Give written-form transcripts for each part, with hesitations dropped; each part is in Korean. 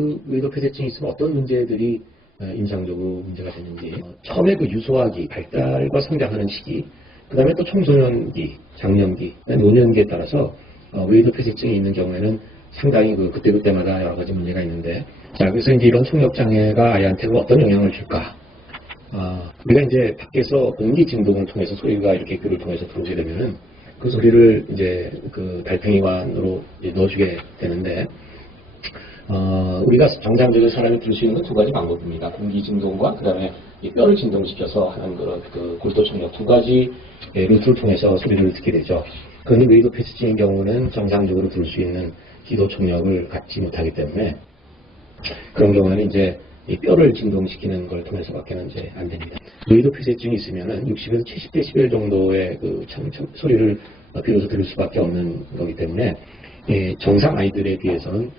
그 웨이도 폐쇄증이 있으면 어떤 문제들이 임상적으로 문제가 되는지, 처음에 그 유소화기, 발달과 성장하는 시기, 그 다음에 또 청소년기, 장년기, 노년기에 따라서 웨이도 폐쇄증이 있는 경우에는 상당히 그때그때마다 여러 가지 문제가 있는데, 자, 그래서 이제 이런 청력 장애가 아이한테 어떤 영향을 줄까? 우리가 이제 밖에서 공기 진동을 통해서 소리가 이렇게 귀를 통해서 들어오게 되면은 그 소리를 이제 그 달팽이관으로 이제 넣어주게 되는데, 우리가 정상적인 사람이 들을 수 있는 건 두 가지 방법입니다. 공기 진동과 그 다음에 뼈를 진동시켜서 하는 그런 그 골도 청력 두 가지 루트를 통해서 소리를 듣게 되죠. 그런데 웨이도 폐쇄증의 경우는 정상적으로 들을 수 있는 기도 청력을 갖지 못하기 때문에 그런 경우에는 이제 이 뼈를 진동시키는 걸 통해서밖에는 이제 안 됩니다. 웨이도 폐쇄증이 있으면은 60에서 70dB 정도의 그 소리를 비로소 들을 수밖에 없는 거기 때문에 정상 아이들에 비해서는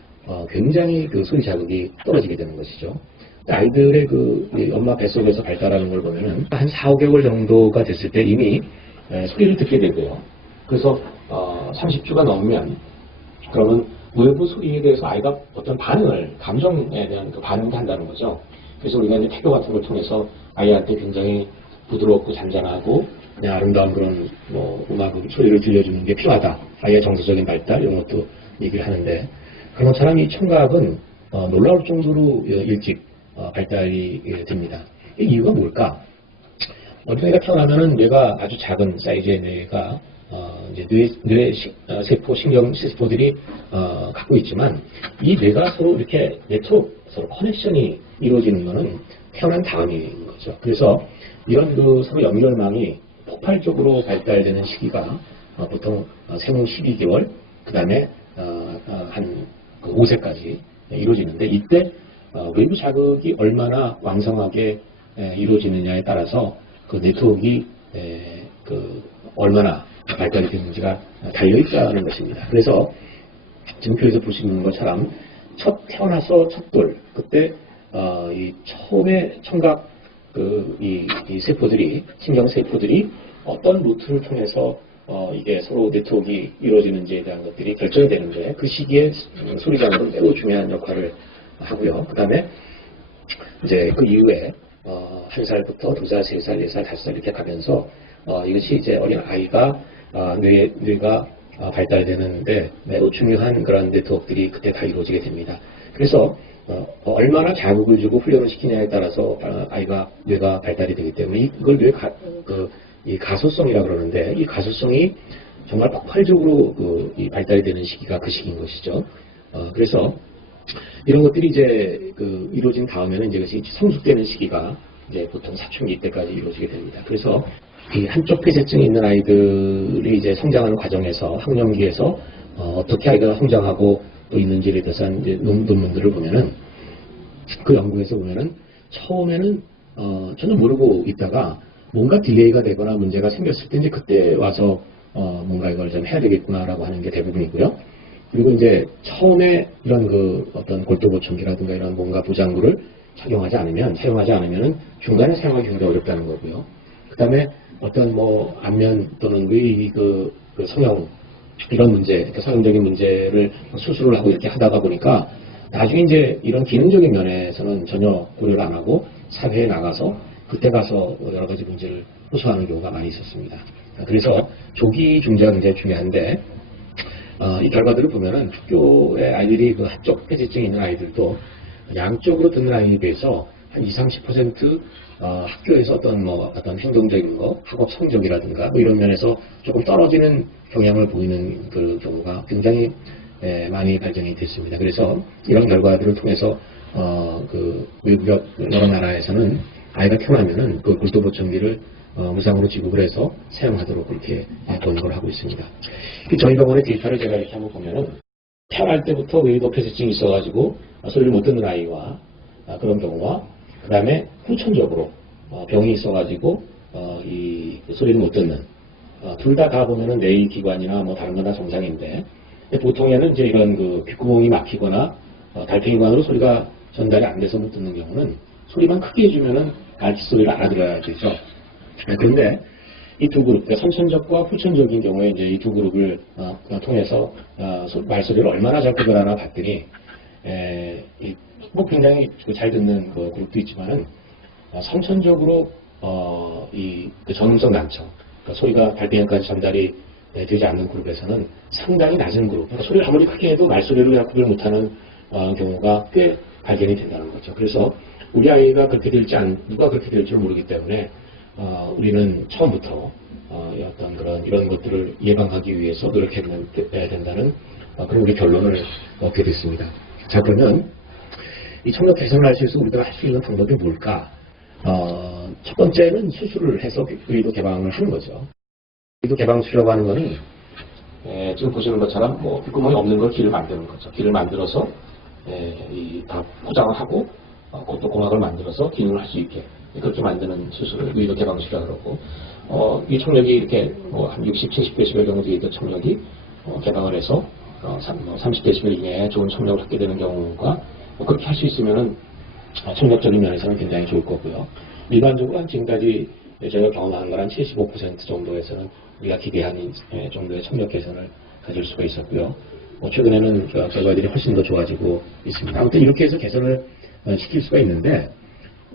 굉장히 그 소리 자극이 떨어지게 되는 것이죠. 아이들의 엄마 뱃속에서 발달하는 걸 보면은 한 4, 5개월 정도가 됐을 때 이미 소리를 듣게 되고요. 그래서 30주가 넘으면 그러면 외부 소리에 대해서 아이가 어떤 반응을, 감정에 대한 그 반응을 한다는 거죠. 그래서 우리가 이제 태교 같은 걸 통해서 아이한테 굉장히 부드럽고 잔잔하고 그냥 아름다운 그런 음악 소리를 들려주는 게 필요하다. 아이의 정서적인 발달 이런 것도 얘기를 하는데, 그런 것처럼 이 청각은 놀라울 정도로 일찍 발달이 됩니다. 이 이유가 뭘까? 어린아이가 태어나면은 뇌가 아주 작은 사이즈의 뇌가 이제 뇌 세포, 신경 세포들이 갖고 있지만 이 뇌가 서로 이렇게 네트워크, 서로 커넥션이 이루어지는 것은 태어난 다음인 거죠. 그래서 이런 서로 연결망이 폭발적으로 발달되는 시기가 보통 생후 12개월, 그 다음에 한 5세까지 이루어지는데, 이때 외부 자극이 얼마나 왕성하게 이루어지느냐에 따라서 그 네트워크가 얼마나 발달이 되는지가 달려있다는 것입니다. 그래서 지금 표에서 보시는 것처럼 태어나서 첫 돌, 그때 이 처음에 청각 이 세포들이, 신경 세포들이 어떤 루트를 통해서 이게 서로 네트워크가 이루어지는지에 대한 것들이 결정이 되는데, 그 시기에 소리 장애는 매우 중요한 역할을 하고요. 그 다음에 이제 그 이후에 1살부터 2살, 3살, 4살, 5살 이렇게 가면서 이것이 이제 어린 아이가 뇌가 발달되는데 매우 중요한 그런 네트워크들이 그때 다 이루어지게 됩니다. 그래서 얼마나 자극을 주고 훈련을 시키냐에 따라서 아이가 뇌가 발달이 되기 때문에 이걸 이 가소성이라고 그러는데, 이 가소성이 정말 폭발적으로 이 발달이 되는 시기가 그 시기인 것이죠. 그래서 이런 것들이 이제 이루어진 다음에는 이제 그것이 성숙되는 시기가 이제 보통 사춘기 때까지 이루어지게 됩니다. 그래서 이 한쪽 폐쇄증이 있는 아이들이 이제 성장하는 과정에서 학령기에서 어떻게 아이가 성장하고 또 있는지에 대해서 이제 논문들을 보면은, 그 연구에서 보면은 처음에는 전혀 모르고 있다가 뭔가 딜레이가 되거나 문제가 생겼을 때 이제 그때 와서 뭔가 이걸 좀 해야 되겠구나라고 하는 게 대부분이고요. 그리고 이제 처음에 이런 어떤 골도보청기라든가 이런 뭔가 보장구를 사용하지 않으면은 중간에 사용하기 굉장히 어렵다는 거고요. 그 다음에 어떤 안면 또는 그 성형 이런 문제, 그러니까 성형적인 문제를 수술을 하고 이렇게 하다가 보니까 나중에 이제 이런 기능적인 면에서는 전혀 고려를 안 하고 사회에 나가서 그때 가서 여러 가지 문제를 호소하는 경우가 많이 있었습니다. 그래서 조기 중재가 굉장히 중요한데, 이 결과들을 보면은 학교의 아이들이 그 한쪽 폐쇄증이 있는 아이들도 양쪽으로 듣는 아이에 비해서 한 20-30% 학교에서 어떤 행동적인 거, 학업 성적이라든가 이런 면에서 조금 떨어지는 경향을 보이는 그 경우가 굉장히 많이 발견이 됐습니다. 그래서 이런 결과들을 통해서 외국 여러 나라에서는 아이가 태어나면은 그 골도보청기를 무상으로 지급을 해서 사용하도록 그렇게 권고를 하고 있습니다. 저희 병원의 데이터를 제가 이렇게 한번 보면은, 태어날 때부터 웨이도 폐쇄증이 있어가지고 소리를 못 듣는 아이와 그런 경우와, 그 다음에 후천적으로 병이 있어가지고 이 소리를 못 듣는, 둘 다 보면은 뇌의 기관이나 다른 건 다 정상인데, 보통에는 이제 이런 귓구멍이 막히거나 달팽이관으로 소리가 전달이 안 돼서 못 듣는 경우는 소리만 크게 해주면은 알티 소리를 알아들어야 되죠. 그런데 이 두 그룹, 그러니까 선천적과 후천적인 경우에 이제 이 두 그룹을 통해서 말소리를 얼마나 잘 구별하나 봤더니, 뭐 굉장히 잘 듣는 그 그룹도 있지만은 선천적으로 그 전음성 난청, 그러니까 소리가 발비행까지 전달이 되지 않는 그룹에서는 상당히 낮은 그룹, 그러니까 소리를 아무리 크게 해도 말소리를 그냥 구별 못하는 경우가 꽤 발견이 된다는 거죠. 그래서 우리 아이가 그렇게 될지 누가 그렇게 될지 모르기 때문에 우리는 처음부터 어떤 이런 것들을 예방하기 위해서 노력해야 된다는 그런 우리 결론을 얻게 됐습니다. 자, 그러면 이 청력 개선을 할 수 있어서 우리가 할 수 있는 방법이 뭘까? 첫 번째는 수술을 해서 의도 개방을 하는 거죠. 의도 개방 수술이라고 하는 거는 지금 보시는 것처럼 뭐 귓구멍이 없는 걸 귀를 만드는 거죠. 귀를 만들어서 다 포장을 하고 또 공학을 만들어서 기능을 할 수 있게 그렇게 만드는 수술을 의도 개방 수술이라고 그러고 이 청력이 이렇게 한 60, 70dB 정도 있던 청력이 개방을 해서 30dB 이내에 좋은 청력을 갖게 되는 경우가 그렇게 할 수 있으면은 청력적인 면에서는 굉장히 좋을 거고요. 일반적으로 지금까지 저희가 경험한 거한 75% 정도에서는 우리가 기대한 정도의 청력 개선을 가질 수가 있었고요. 최근에는 결과들이 훨씬 더 좋아지고 있습니다. 아무튼 이렇게 해서 개선을 시킬 수가 있는데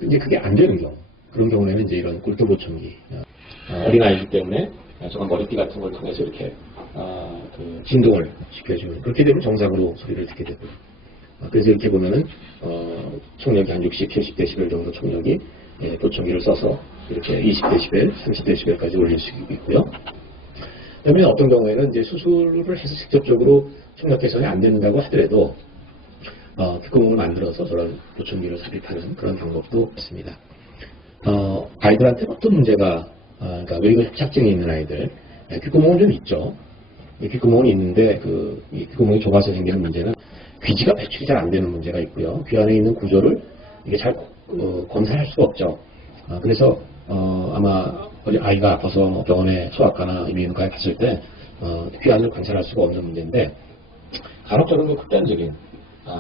이제 그게 안 되는 경우, 그런 경우에는 이제 이런 꿀도 보청기, 어린아이기 때문에 저건 머리띠 같은 걸 통해서 이렇게 그 진동을 시켜주는, 그렇게 되면 정상으로 소리를 듣게 되고, 그래서 이렇게 보면은 청력이 한 60, 70dB 정도 청력이 보청기를 써서 이렇게 20dB, 30dB까지 올릴 수 있고요. 그다음에 어떤 경우에는 이제 수술을 해서 직접적으로 청력 개선이 안 된다고 하더라도 귓구멍을 만들어서 저런 보청기를 삽입하는 그런 방법도 있습니다. 아이들한테 어떤 문제가, 그러니까 외부 협착증이 있는 아이들, 귓구멍은 좀 있죠. 귓구멍은 있는데 이 귓구멍이 좁아서 생기는 문제는 귀지가 배출이 잘 안 되는 문제가 있고요. 귀 안에 있는 구조를 이게 잘 검사할 수가 없죠. 그래서 아마 아이가 아파서 병원에 소아과나 이비인후과에 갔을 때 귀 안을 관찰할 수가 없는 문제인데, 간혹적으로 극단적인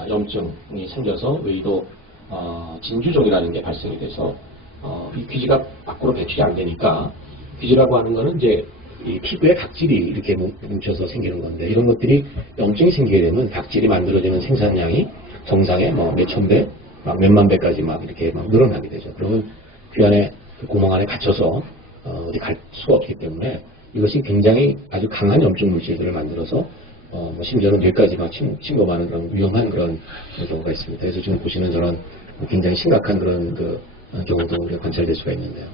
염증이 생겨서 의도 진주종이라는 게 발생이 돼서 이 귀지가 밖으로 배출이 안 되니까, 귀지라고 하는 거는 이제 이 피부에 각질이 이렇게 뭉쳐서 생기는 건데, 이런 것들이 염증이 생기게 되면 각질이 만들어지는 생산량이 정상의 몇천 배, 몇만 배까지 이렇게 늘어나게 되죠. 그러면 귀 안에 그 구멍 안에 갇혀서 어디 갈 수가 없기 때문에 이것이 굉장히 아주 강한 염증 물질들을 만들어서 심지어는 뇌까지 침범하는 그런 위험한 그런 경우가 있습니다. 그래서 지금 보시는 저런 굉장히 심각한 그런 경우도 우리가 관찰될 수가 있는데요.